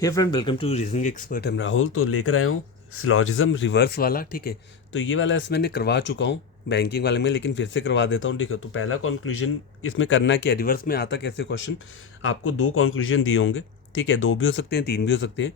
Hey friend, welcome to reasoning expert. हम राहुल तो लेकर आया हूँ सिलॉजिज्म रिवर्स वाला। ठीक है, तो ये वाला इसमें मैंने करवा चुका हूँ बैंकिंग वाले में, लेकिन फिर से करवा देता हूँ। ठीक है, तो पहला कंक्लूजन इसमें करना क्या, रिवर्स में आता कैसे क्वेश्चन, आपको दो कंक्लूजन दिए होंगे। ठीक है, दो भी हो सकते हैं, तीन भी हो सकते हैं।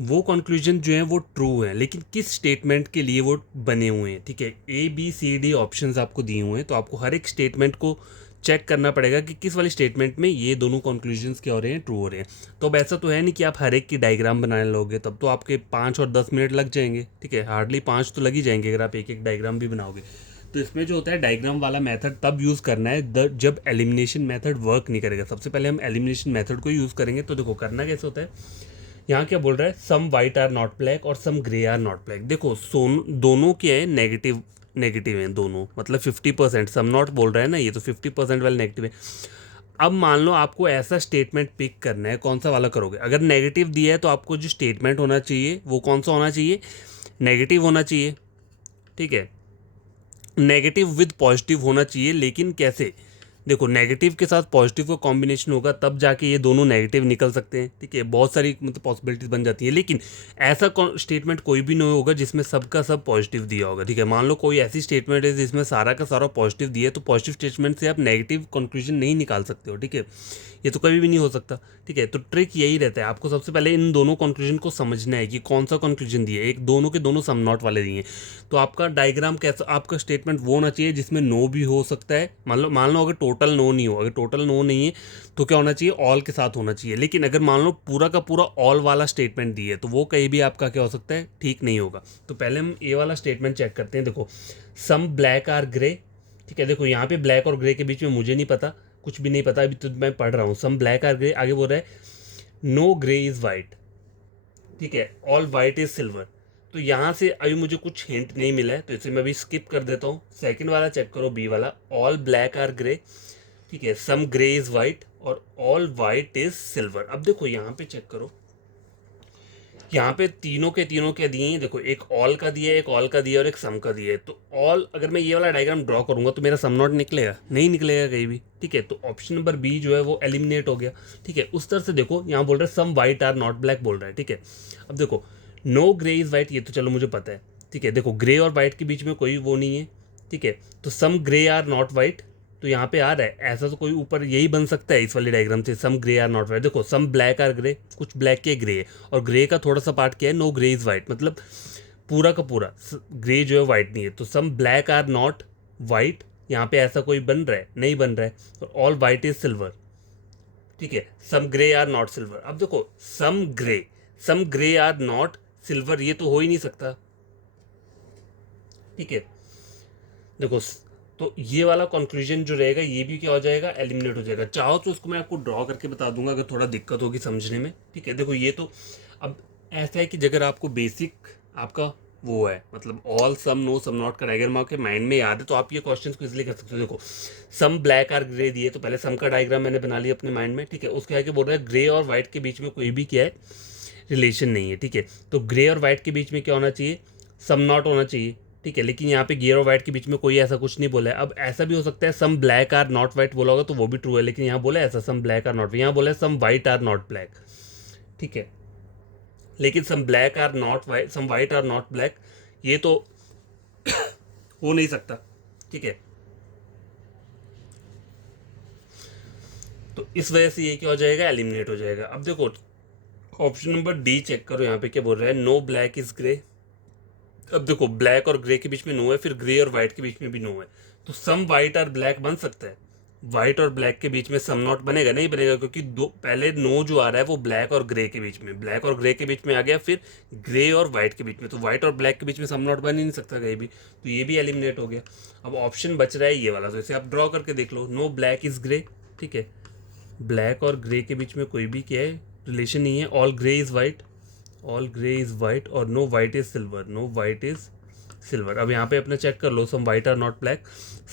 वो कंक्लूजन जो है वो ट्रू है, लेकिन किस स्टेटमेंट के लिए वो बने हुए हैं। ठीक है, A B C D options आपको दिए हुए हैं, तो आपको हर एक स्टेटमेंट को चेक करना पड़ेगा कि किस वाली स्टेटमेंट में ये दोनों कंक्लूजन्स क्या हो रहे हैं, ट्रू हो रहे हैं। तो अब ऐसा तो है नहीं कि आप हर एक की डायग्राम बनाने लोगे, तब तो आपके 5 और 10 मिनट लग जाएंगे। ठीक है, हार्डली 5 तो लग ही जाएंगे अगर आप एक एक डायग्राम भी बनाओगे। तो इसमें जो होता है डायग्राम वाला मेथड तब यूज़ करना है जब एलिमिनेशन मेथड वर्क नहीं करेगा। सबसे पहले हम एलिमिनेशन मेथड को यूज़ करेंगे। तो देखो करना कैसे होता है, यहाँ क्या बोल रहा है, some white are not black और some grey are not black. देखो दोनों क्या है, नेगेटिव नेगेटिव हैं दोनों, मतलब 50%। सम नॉट बोल रहा है ना, ये तो 50% वाले नेगेटिव है। अब मान लो आपको ऐसा स्टेटमेंट पिक करना है, कौन सा वाला करोगे। अगर नेगेटिव दिया है तो आपको जो स्टेटमेंट होना चाहिए वो कौन सा होना चाहिए, नेगेटिव होना चाहिए। ठीक है, नेगेटिव विद पॉजिटिव होना चाहिए। लेकिन कैसे, देखो नेगेटिव के साथ पॉजिटिव का कॉम्बिनेशन होगा तब जाके ये दोनों नेगेटिव निकल सकते हैं। ठीक है, बहुत सारी मतलब पॉसिबिलिटीज बन जाती है, लेकिन ऐसा स्टेटमेंट कोई भी नहीं होगा जिसमें सबका सब पॉजिटिव दिया होगा। ठीक है, मान लो कोई ऐसी स्टेटमेंट है जिसमें सारा का सारा पॉजिटिव दिया है, तो पॉजिटिव स्टेटमेंट से आप नेगेटिव कंक्लूजन नहीं निकाल सकते हो। ठीक है, ये तो कभी भी नहीं हो सकता। ठीक है, तो ट्रिक यही रहता है, आपको सबसे पहले इन दोनों कंक्लूजन को समझना है कि कौन सा कंक्लूजन दिया है। एक दोनों के दोनों सम नॉट वाले दिए हैं, तो आपका डायग्राम कैसा, आपका स्टेटमेंट वो होना चाहिए जिसमें नो भी हो सकता है। मान लो अगर टोटल नो नहीं हो, अगर टोटल नो नहीं है तो क्या होना चाहिए, ऑल के साथ होना चाहिए। लेकिन अगर मान लो पूरा का पूरा ऑल वाला स्टेटमेंट दिए तो वो कहीं भी आपका क्या हो सकता है, ठीक नहीं होगा। तो पहले हम ए वाला स्टेटमेंट चेक करते हैं। देखो सम ब्लैक आर ग्रे। ठीक है, देखो यहाँ पे ब्लैक और ग्रे के बीच में मुझे नहीं पता, कुछ भी नहीं पता, अभी तो मैं पढ़ रहा हूँ। सम ब्लैक आर ग्रे, आगे बोल रहा है नो ग्रे इज वाइट। ठीक है, ऑल वाइट इज सिल्वर। तो यहाँ से अभी मुझे कुछ हिंट नहीं मिला है, तो इसे मैं अभी स्किप कर देता हूँ। सेकंड वाला चेक करो, बी वाला, ऑल ब्लैक आर ग्रे। ठीक है, सम ग्रे इज वाइट और ऑल वाइट इज सिल्वर। अब देखो यहाँ पे चेक करो, यहाँ पे तीनों के तीनों क्या दिए हैं, देखो एक ऑल का दिया है, एक ऑल का दिया है और एक सम का दिया है। तो ऑल, अगर मैं ये वाला डायग्राम ड्रॉ करूंगा तो मेरा सम नॉट निकलेगा, नहीं निकलेगा कहीं भी। ठीक है, तो ऑप्शन नंबर बी जो है वो एलिमिनेट हो गया। ठीक है, उस तरह से देखो यहाँ बोल रहे हैं some white are not black बोल रहा है। ठीक है, अब देखो नो ग्रे इज वाइट, ये तो चलो मुझे पता है। ठीक है, देखो ग्रे और वाइट के बीच में कोई वो नहीं है। ठीक है, तो some grey are not white, तो यहाँ पे आ रहा है, ऐसा तो कोई ऊपर यही बन सकता है इस वाली डायग्राम से, some grey are not white. देखो सम ब्लैक आर ग्रे, कुछ ब्लैक के ग्रे है, और ग्रे का थोड़ा सा पार्ट क्या है, नो ग्रे इज वाइट, मतलब पूरा का पूरा ग्रे जो है वाइट नहीं है। तो some black are not white, यहाँ पे ऐसा कोई बन रहा है, नहीं बन रहा है। और ऑल वाइट इज सिल्वर। ठीक है, some grey are not silver. अब देखो some grey are not silver, ये तो हो ही नहीं सकता। ठीक है, देखो तो ये वाला कंक्लूजन जो रहेगा ये भी क्या हो जाएगा, एलिमिनेट हो जाएगा। चाहो तो उसको मैं आपको ड्रॉ करके बता दूंगा अगर थोड़ा दिक्कत होगी समझने में। ठीक है, देखो ये तो अब ऐसा है कि अगर आपको बेसिक आपका वो है, मतलब all some no some not का डायग्राम आपके माइंड में याद है, तो आप ये क्वेश्चन को इजिली कर सकते हो। देखो सम ब्लैक आर ग्रे दिए, तो पहले सम का डायग्राम मैंने बना लिया अपने माइंड में। ठीक है, उसके आगे बोल रहा है ग्रे और वाइट के बीच में कोई भी क्या है, रिलेशन नहीं है। ठीक है, तो ग्रे और वाइट के बीच में क्या होना चाहिए, सम नॉट होना चाहिए। ठीक है, लेकिन यहाँ पे ग्रे और वाइट के बीच में कोई ऐसा कुछ नहीं बोला है। अब ऐसा भी हो सकता है some black are not white बोला होगा तो वो भी ट्रू है, लेकिन यहाँ बोला है ऐसा सम ब्लैक आर नॉट, यहाँ बोला है some white are not black. ठीक है, लेकिन some black are not white, some white are not black, ये तो हो नहीं सकता। ठीक है, तो इस वजह से ये क्या हो जाएगा, एलिमिनेट हो जाएगा। अब देखो ऑप्शन नंबर डी चेक करो, यहाँ पे क्या बोल रहा है, नो ब्लैक इज ग्रे। अब देखो ब्लैक और ग्रे के बीच में नो है, फिर ग्रे और व्हाइट के बीच में भी नो है, तो सम व्हाइट और ब्लैक बन सकता है। व्हाइट और ब्लैक के बीच में सम नॉट बनेगा, नहीं बनेगा, क्योंकि दो पहले नो जो आ रहा है वो ब्लैक और ग्रे के बीच में, ब्लैक और ग्रे के बीच में आ गया, फिर ग्रे और व्हाइट के बीच में, तो व्हाइट और ब्लैक के बीच में सम नॉट बन ही नहीं सकता कहीं भी, तो ये भी एलिमिनेट हो गया। अब ऑप्शन बच रहा है ये वाला, तो इसे आप ड्रॉ करके देख लो, नो ब्लैक इज ग्रे। ठीक है, ब्लैक और ग्रे के बीच में कोई भी क्या है, रिलेशन नहीं है। All grey is white, all grey is white और no white is silver, no white is silver. अब यहाँ पे अपने चेक कर लो, some white are not black,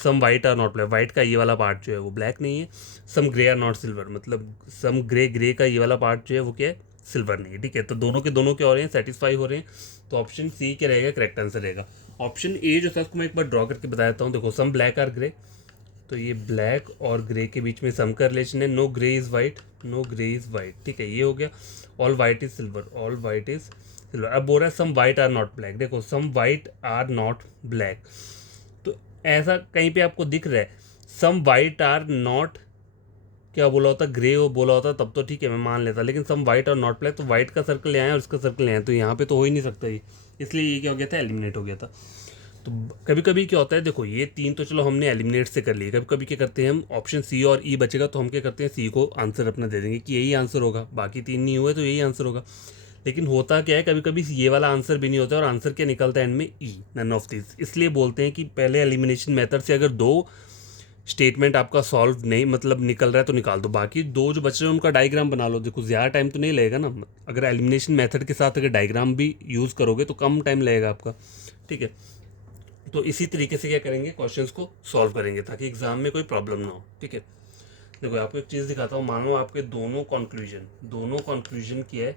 some white are not black, white का ये वाला पार्ट जो है वो ब्लैक नहीं है। Some grey are not silver, मतलब सम ग्रे, ग्रे का ये वाला पार्ट जो है वो क्या है, सिल्वर नहीं है। ठीक है, तो दोनों के दोनों क्या हो रहे हैं, सेटिस्फाई हो रहे हैं, तो ऑप्शन सी क्या रहेगा, करेक्ट आंसर रहेगा। ऑप्शन ए जो था उसको मैं एक बार ड्रॉ करके बताता हूँ। देखो सम ब्लैक आर ग्रे, तो ये ब्लैक और ग्रे के बीच में सम का रिलेशन है, no grey is white, no grey is white, ठीक है, ये हो गया। All white is silver, all white is silver. अब बोल रहा है some white are not black, देखो some white are not black, तो ऐसा कहीं पे आपको दिख रहा है सम वाइट आर नॉट, क्या बोला होता ग्रे हो बोला होता तब तो ठीक है मैं मान लेता, लेकिन सम वाइट और नॉट ब्लैक, तो वाइट का सर्कल ले आए और इसका सर्कल ले आए, तो यहाँ पे तो हो ही नहीं सकता ये, इसलिए ये क्या हो गया था, एलिमिनेट हो गया था। तो कभी कभी क्या होता है, देखो ये तीन तो चलो हमने एलिमिनेट से कर लिए, कभी कभी क्या करते हैं हम, ऑप्शन सी और ई बचेगा तो हम क्या करते हैं सी को आंसर अपना दे देंगे कि यही आंसर होगा, बाकी तीन नहीं हुए तो यही आंसर होगा। लेकिन होता क्या है, कभी कभी ये वाला आंसर भी नहीं होता और आंसर क्या निकलता है एंड में ई, नन ऑफ दिस। इसलिए बोलते हैं कि पहले एलिमिनेशन मेथड से अगर दो स्टेटमेंट आपका सॉल्व नहीं मतलब निकल रहा है तो निकाल दो, बाकी दो जो बच रहे हैं उनका डायग्राम बना लो, देखो ज़्यादा टाइम तो नहीं लगेगा ना, अगर एलिमिनेशन मेथड के साथ अगर डायग्राम भी यूज़ करोगे तो कम टाइम लगेगा आपका, ठीक है। तो इसी तरीके से क्या करेंगे, क्वेश्चंस को सॉल्व करेंगे ताकि एग्जाम में कोई प्रॉब्लम ना हो, ठीक है। देखो आपको एक चीज़ दिखाता हूँ, मानो आपके दोनों कॉन्क्लूजन क्या है,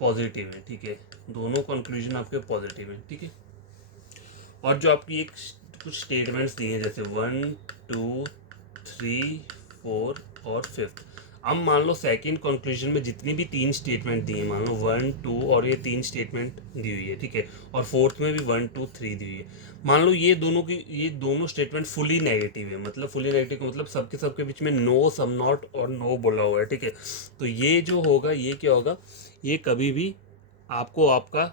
पॉजिटिव है, ठीक है, दोनों कॉन्क्लूजन आपके पॉजिटिव है, ठीक है। और जो आपकी एक कुछ स्टेटमेंट्स दिए हैं जैसे 1 2 3 4 और 5th, अब मान लो सेकंड कंक्लूजन में जितनी भी तीन स्टेटमेंट दी है, मान लो 1 2 और ये तीन स्टेटमेंट दी हुई है, ठीक है, और फोर्थ में भी 1 2 3 दी हुई है, मान लो ये दोनों स्टेटमेंट फुली नेगेटिव है, मतलब फुली नेगेटिव का मतलब सबके बीच में नो, सम नॉट और नो बोला हुआ है, ठीक है। तो ये जो होगा ये क्या होगा, ये कभी भी आपको आपका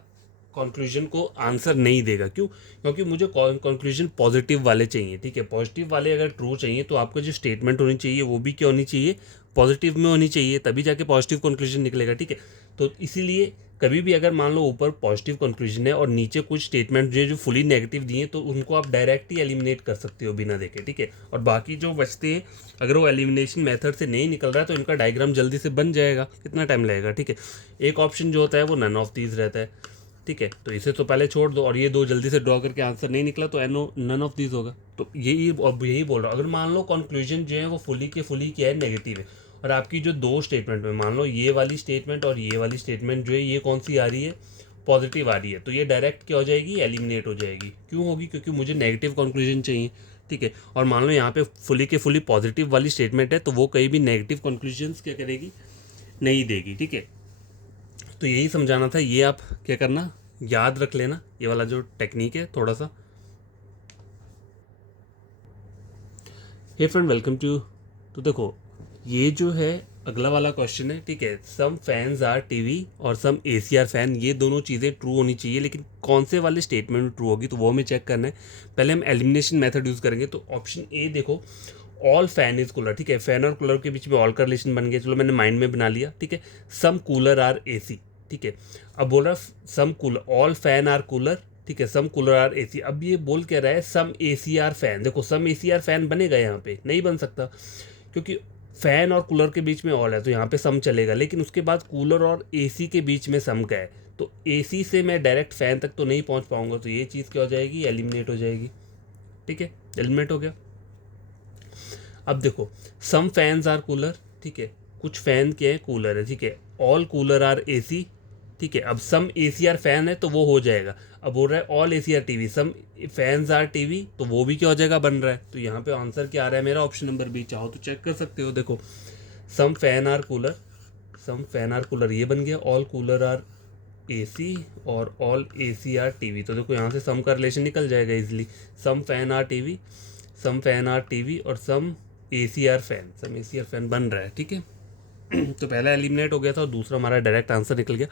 कंक्लूजन को आंसर नहीं देगा, क्यों, क्योंकि मुझे कंक्लूजन पॉजिटिव वाले चाहिए, ठीक है। पॉजिटिव वाले अगर ट्रू चाहिए तो आपको जो स्टेटमेंट होनी चाहिए वो भी क्या होनी चाहिए, पॉजिटिव में होनी चाहिए, तभी जाके पॉजिटिव कंक्लूजन निकलेगा, ठीक है। तो इसीलिए कभी भी अगर मान लो ऊपर पॉजिटिव कंक्लूजन है और नीचे कुछ स्टेटमेंट जो फुली नेगेटिव दिए तो उनको आप डायरेक्ट ही एलिमिनेट कर सकते हो बिना देखे, ठीक है। और बाकी जो बचते हैं अगर वो एलिमिनेशन मेथड से नहीं निकल रहा है तो इनका डायग्राम जल्दी से बन जाएगा, कितना टाइम लगेगा, ठीक है। एक ऑप्शन जो होता है वो नन ऑफ दीज रहता है, ठीक है, तो इसे तो पहले छोड़ दो, और ये दो जल्दी से ड्रॉ करके आंसर नहीं निकला तो एनो नन ऑफ दिस होगा। तो यही अब यही बोल रहा हूँ, अगर मान लो कंक्लूजन जो है वो फुली क्या है, नेगेटिव है, और आपकी जो दो स्टेटमेंट में मान लो ये वाली स्टेटमेंट और ये वाली स्टेटमेंट जो है ये कौन सी आ रही है, पॉजिटिव आ रही है, तो ये डायरेक्ट क्या हो जाएगी, एलिमिनेट हो जाएगी। क्यों होगी, क्योंकि मुझे नेगेटिव कंक्लूजन चाहिए, ठीक है। और मान लो यहाँ पे फुली पॉजिटिव वाली स्टेटमेंट है तो वो कहीं भी नेगेटिव कंक्लूजन क्या करेगी, नहीं देगी, ठीक है। तो यही समझाना था, ये आप क्या करना, याद रख लेना ये वाला जो टेक्निक है थोड़ा सा। हे फ्रेंड वेलकम टू, तो देखो ये जो है अगला वाला क्वेश्चन है, ठीक है, सम फैंस आर टीवी और सम एसीआर फैन, ये दोनों चीज़ें ट्रू होनी चाहिए, लेकिन कौन से वाले स्टेटमेंट में ट्रू होगी तो वो हमें चेक करना है। पहले हम एलिमिनेशन मेथड यूज़ करेंगे, तो ऑप्शन ए देखो, ऑल फैन इज कूलर, ठीक है, फैन और कूलर के बीच में ऑल का रिलेशन बन गया, चलो मैंने माइंड में बना लिया, ठीक है। सम कूलर आर एसी, ठीक है, अब बोल रहा है some cooler, all fan are cooler, ठीक है, सम कूलर आर एसी, अब ये बोल क्या रहा है, सम एसी आर फैन, देखो सम एसी आर फैन बनेगा, यहाँ पे नहीं बन सकता क्योंकि फैन और कूलर के बीच में ऑल है तो यहाँ पे सम चलेगा, लेकिन उसके बाद कूलर और एसी के बीच में सम का है, तो एसी से मैं डायरेक्ट फैन तक तो नहीं पहुँच पाऊंगा, तो ये चीज़ क्या हो जाएगी, एलिमिनेट हो जाएगी, ठीक है, एलिमिनेट हो गया। अब देखो सम फैंस आर कूलर, ठीक है, कुछ फैन के हैं कूलर है, ठीक है, ऑल कूलर आर एसी, ठीक है, अब सम एसी आर फैन है तो वो हो जाएगा। अब बोल रहा है all AC are TV, some fans are TV, तो वो भी क्या हो जाएगा, बन रहा है, तो यहाँ पे आंसर क्या आ रहा है मेरा, ऑप्शन नंबर बी, चाहो तो चेक कर सकते हो, देखो some fan are cooler, some fan are cooler ये बन गया, ऑल कूलर आर एसी और ऑल एसी आर टीवी, तो देखो यहाँ से सम का रिलेशन निकल जाएगा easily, some fan are TV, some fan are TV और some AC are fan, some AC are fan बन रहा है, ठीक है। तो पहला एलिमिनेट हो गया था और दूसरा हमारा डायरेक्ट आंसर निकल गया।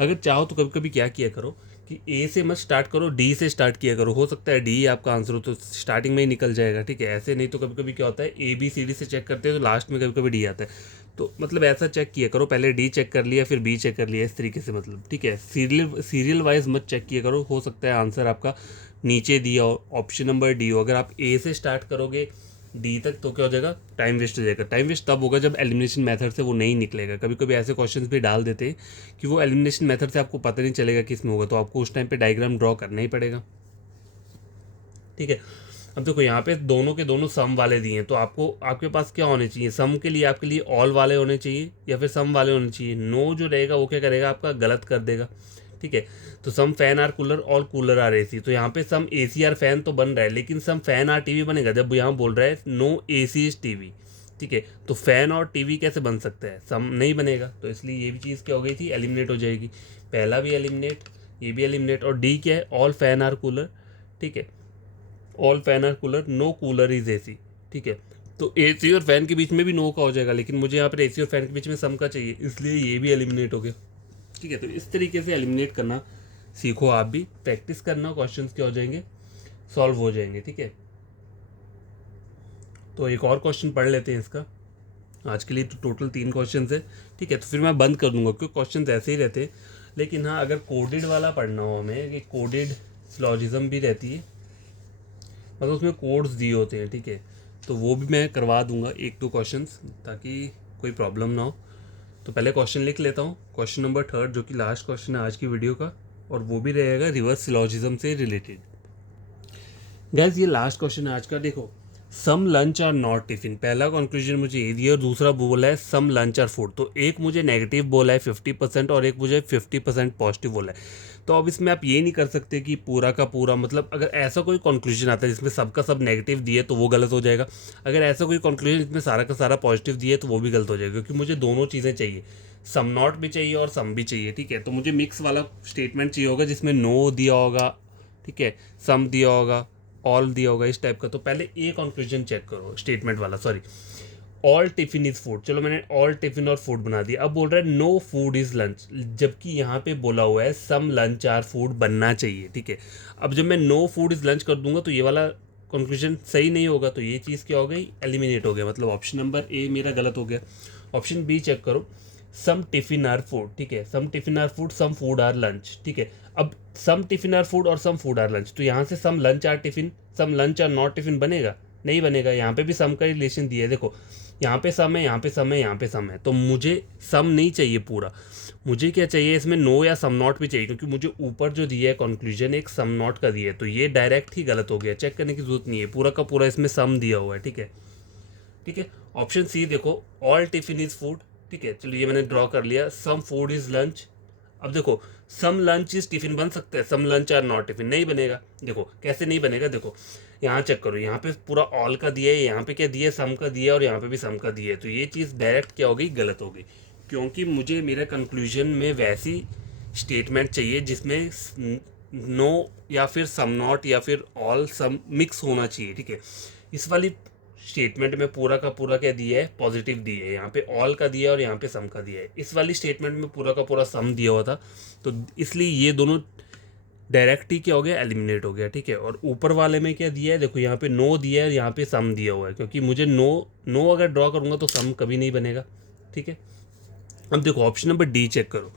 अगर चाहो तो कभी कभी क्या किया करो कि ए से मत स्टार्ट करो, डी से स्टार्ट किया करो, हो सकता है डी आपका आंसर हो तो स्टार्टिंग में ही निकल जाएगा, ठीक है। ऐसे नहीं तो कभी कभी क्या होता है, ए बी सी डी से चेक करते हैं तो लास्ट में कभी कभी डी आता है, तो मतलब ऐसा चेक किया करो, पहले डी चेक कर लिया फिर बी चेक कर लिया, इस तरीके से, मतलब ठीक है, सीरियल वाइज मत चेक किया करो, हो सकता है आंसर आपका नीचे दिया हो, ऑप्शन नंबर डी हो, अगर आप ए से स्टार्ट करोगे डी तक तो क्या हो जाएगा, टाइम वेस्ट हो जाएगा। टाइम वेस्ट तब होगा जब एलिमिनेशन मेथड से वो नहीं निकलेगा, कभी कभी ऐसे क्वेश्चंस भी डाल देते हैं कि वो एलिमिनेशन मेथड से आपको पता नहीं चलेगा किस में होगा, तो आपको उस टाइम पे डायग्राम ड्रॉ करना ही पड़ेगा, ठीक है। अब देखो यहाँ पे दोनों के दोनों सम वाले दिए हैं, तो आपको आपके पास क्या होने चाहिए, सम के लिए आपके लिए ऑल वाले होने चाहिए या फिर सम वाले होने चाहिए, नो जो रहेगा वो क्या करेगा, आपका गलत कर देगा, ठीक है। तो some fan are cooler, all cooler are AC, तो यहाँ पे सम एसी आर फैन तो बन रहा है, लेकिन सम फैन आर टीवी बनेगा जब यहाँ बोल रहा है नो एसी इज टीवी, ठीक है। तो फैन और टीवी कैसे बन सकता है, सम नहीं बनेगा, तो इसलिए ये भी चीज़ क्या हो गई थी, एलिमिनेट हो जाएगी। पहला भी एलिमिनेट, ये भी एलिमिनेट। और डी क्या है, ऑल फैन आर कूलर, ठीक है, all fan are cooler, no cooler is AC, ठीक है। तो एसी और फैन के बीच में भी नो का हो जाएगा, लेकिन मुझे यहाँ पर एसी और फैन के बीच में सम का चाहिए, इसलिए ये भी एलिमिनेट हो गया, ठीक है। तो इस तरीके से एलिमिनेट करना सीखो, आप भी प्रैक्टिस करना, क्वेश्चंस क्या हो जाएंगे, सॉल्व हो जाएंगे, ठीक है। तो एक और क्वेश्चन पढ़ लेते हैं इसका, आज के लिए तो टोटल 3 क्वेश्चन है, ठीक है। तो फिर मैं बंद कर दूंगा क्योंकि क्वेश्चन ऐसे ही रहते हैं, लेकिन हाँ अगर कोडेड वाला पढ़ना हो हमें, कि कोडेड सिलॉजिज्म भी रहती है, मतलब उसमें कोड्स दिए होते हैं, ठीक है, तो वो भी मैं करवा दूंगा 1-2 क्वेश्चंस, ताकि कोई प्रॉब्लम ना हो। तो पहले क्वेश्चन लिख लेता हूँ, क्वेश्चन नंबर 3 जो कि लास्ट क्वेश्चन है आज की वीडियो का, और वो भी रहेगा रिवर्स सिलॉजिज्म से रिलेटेड। गैस ये लास्ट क्वेश्चन है आज का। देखो, some lunch are not tiffin, पहला कंक्लूजन मुझे ये दिया और दूसरा बोला है सम लंच आर फूड, तो एक मुझे नेगेटिव बोला है 50% और एक मुझे 50% पॉजिटिव बोला है। तो अब इसमें आप ये नहीं कर सकते कि पूरा का पूरा, मतलब अगर ऐसा कोई कंक्लूजन आता है जिसमें सबका सब नेगेटिव दिए तो वो गलत हो जाएगा, अगर ऐसा कोई कंक्लूजन जिसमें सारा का सारा पॉजिटिव दिए तो वो भी गलत हो जाएगा, क्योंकि मुझे दोनों चीज़ें चाहिए, सम नॉट भी चाहिए और सम भी चाहिए, ठीक है। तो मुझे मिक्स वाला स्टेटमेंट चाहिए होगा जिसमें नो दिया होगा, ठीक है, सम दिया होगा, ऑल दिया होगा, इस टाइप का। तो पहले ए कंक्लूजन चेक करो, स्टेटमेंट वाला, sorry, all tiffin is food, चलो मैंने ऑल टिफिन और फूड बना दिया। अब बोल रहा है नो फूड इज लंच, जबकि यहाँ पे बोला हुआ है सम लंच आर फूड बनना चाहिए, ठीक है। अब जब मैं नो फूड इज लंच कर दूंगा तो ये वाला कंक्लूजन सही नहीं होगा, तो ये चीज़ क्या हो गई, एलिमिनेट हो गया, मतलब ऑप्शन नंबर ए मेरा गलत हो गया। ऑप्शन बी चेक करो, सम टिफिन आर फूड, ठीक है, some tiffin are food, some food are lunch, ठीक है। अब सम टिफिन आर फूड और सम फूड आर लंच, तो यहाँ से some lunch are tiffin, some lunch are not tiffin बनेगा, नहीं बनेगा। यहाँ पे भी सम का रिलेशन दिया है, देखो यहाँ पे सम है, यहाँ पे सम है, यहाँ पे सम है, तो मुझे सम नहीं चाहिए पूरा, मुझे क्या चाहिए इसमें, नो या सम नॉट भी चाहिए, क्योंकि मुझे ऊपर जो दिया है कंक्लूजन एक सम नॉट का दिया है, तो ये डायरेक्ट ही गलत हो गया, चेक करने की जरूरत नहीं है, पूरा का पूरा इसमें सम दिया हुआ है, ठीक है, ठीक है। ऑप्शन सी देखो, ऑल टिफिन इज फूड, ठीक है, चलो ये मैंने ड्रॉ कर लिया, सम फूड इज लंच। अब देखो, सम लंच इज टिफिन बन सकता है, some lunch are not tiffin नहीं बनेगा। देखो कैसे नहीं बनेगा, देखो यहाँ चेक करो, यहाँ पे पूरा ऑल का दिया है, यहाँ पे क्या दिया है, सम का दिया है, और यहाँ पे भी सम का दिया है, तो ये चीज़ डायरेक्ट क्या हो गई, गलत हो गई, क्योंकि मुझे मेरे कंक्लूजन में वैसी स्टेटमेंट चाहिए जिसमें नो या फिर सम नॉट या फिर ऑल सम मिक्स होना चाहिए, ठीक है। इस वाली स्टेटमेंट में पूरा का पूरा क्या दिया है, पॉजिटिव दिया है, यहाँ पे ऑल का दिया है और यहाँ पे सम का दिया है, इस वाली स्टेटमेंट में पूरा का पूरा सम दिया हुआ था, तो इसलिए ये दोनों डायरेक्ट ही क्या हो गया, एलिमिनेट हो गया, ठीक है। और ऊपर वाले में क्या दिया है, देखो यहाँ पे नो दिया है, यहाँ पे सम दिया हुआ है, क्योंकि मुझे नो नो अगर ड्रॉ करूँगा तो सम कभी नहीं बनेगा, ठीक है। अब देखो ऑप्शन नंबर डी चेक करो,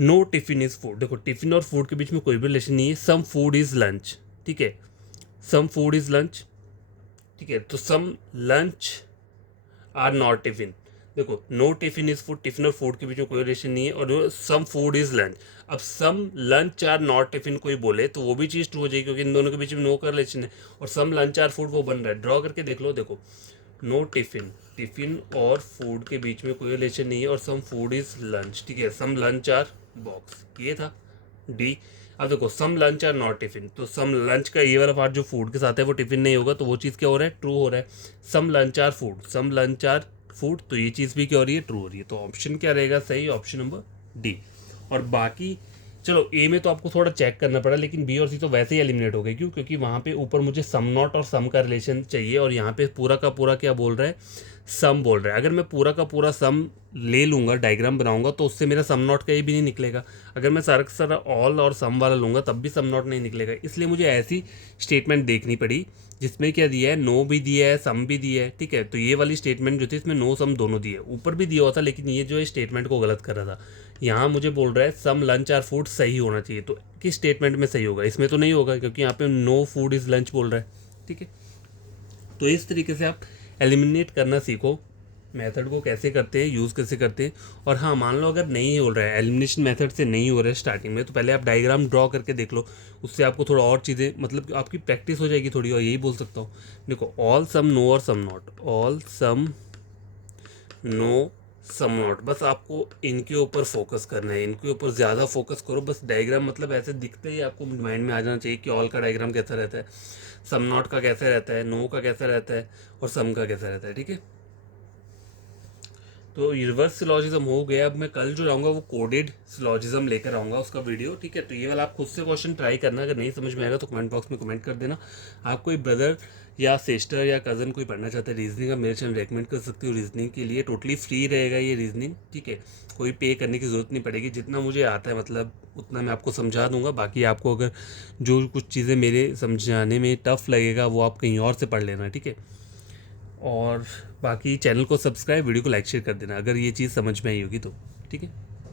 नो टिफिन इज फूड, देखो टिफिन और फूड के बीच में कोई भी रिलेशन नहीं है, सम फूड इज लंच, ठीक है, सम फूड इज लंच, ठीक है। तो some lunch are not tiffin, देखो no tiffin is food, tiffin और फूड के बीच में कोई रिलेशन नहीं है, और सम फूड इज लंच। अब some lunch are not tiffin कोई बोले तो वो भी चीज़ ट्रू हो जाएगी, क्योंकि इन दोनों के बीच में नो का रिलेशन है, और सम लंच आर फूड वो बन रहा है, ड्रॉ करके देख लो, देखो नो टिफिन, टिफिन और फूड के बीच में कोई रिलेशन नहीं है, और सम फूड इज लंच, ठीक है, सम लंच आर बॉक्स, ये था डी। अब देखो some lunch are not tiffin, तो सम लंच का ये वाला पार्ट जो फूड के साथ है वो टिफिन नहीं होगा, तो वो चीज़ क्या हो रहा है, ट्रू हो रहा है। Some lunch are food, some lunch are food, तो ये चीज़ भी क्या हो रही है, ट्रू हो रही है, तो ऑप्शन क्या रहेगा सही, ऑप्शन नंबर डी। और बाकी चलो ए में तो आपको थोड़ा चेक करना पड़ा, लेकिन बी और सी तो वैसे ही एलिमिनेट हो गए, क्यों, क्योंकि वहाँ पे ऊपर मुझे सम नॉट और सम का रिलेशन चाहिए, और यहाँ पे पूरा का पूरा क्या बोल रहा है, सम बोल रहा है। अगर मैं पूरा का पूरा सम ले लूँगा, डायग्राम बनाऊंगा, तो उससे मेरा सम नॉट का ये भी नहीं निकलेगा, अगर मैं सारा का सारा ऑल और सम वाला लूँगा तब भी सम नॉट नहीं निकलेगा, इसलिए मुझे ऐसी स्टेटमेंट देखनी पड़ी जिसमें क्या दिया है, नो भी दिया है, सम भी दिया है, ठीक है। तो ये वाली स्टेटमेंट जो थी इसमें नो सम दोनों दिए, ऊपर भी दिया हुआ था, लेकिन ये जो है स्टेटमेंट को गलत कर रहा था। यहाँ मुझे बोल रहा है सम लंच आर फूड सही होना चाहिए, तो किस स्टेटमेंट में सही होगा, इसमें तो नहीं होगा, क्योंकि यहाँ पे नो फूड इज़ लंच बोल रहा है, ठीक है। तो इस तरीके से आप एलिमिनेट करना सीखो, मेथड को कैसे करते हैं, यूज़ कैसे करते हैं। और हाँ, मान लो अगर नहीं हो रहा है, एलिमिनेशन मेथड से नहीं हो रहा है स्टार्टिंग में, तो पहले आप डायग्राम ड्रॉ करके देख लो, उससे आपको थोड़ा और चीज़ें, मतलब आपकी प्रैक्टिस हो जाएगी थोड़ी, और यही बोल सकता हूँ। देखो ऑल सम नो और some not, all some no some not, बस आपको इनके ऊपर फोकस करना है, इनके ऊपर ज़्यादा फोकस करो। बस डायग्राम मतलब ऐसे दिखते ही आपको माइंड में आ जाना चाहिए कि ऑल का डायग्राम कैसा रहता है, सम नॉट का कैसा रहता है, नो का कैसा रहता है, और सम का कैसा रहता है। ठीक है, तो रिवर्स सिलॉजिज्म हो गया। अब मैं कल जो आऊँगा वो कोडेड सिलॉजिज्म लेकर आऊँगा उसका वीडियो। ठीक है, तो ये वाला आप खुद से क्वेश्चन ट्राई करना, अगर नहीं समझ में आएगा तो कमेंट बॉक्स में कमेंट कर देना। आप कोई ब्रदर या सिस्टर या कज़न कोई पढ़ना चाहते हैं रीजनिंग का, मेरे चैनल रेकमेंड कर सकते हो रीजनिंग के लिए। टोटली फ्री रहेगा ये रीजनिंग। ठीक है, कोई पे करने की ज़रूरत नहीं पड़ेगी, जितना मुझे आता है मतलब उतना मैं आपको समझा दूंगा। बाकी आपको अगर जो कुछ चीज़ें मेरे समझाने में टफ लगेगा वो आप कहीं और से पढ़ लेना। ठीक है, और बाकी चैनल को सब्सक्राइब, वीडियो को लाइक शेयर कर देना अगर ये चीज़ समझ में आई होगी तो। ठीक है।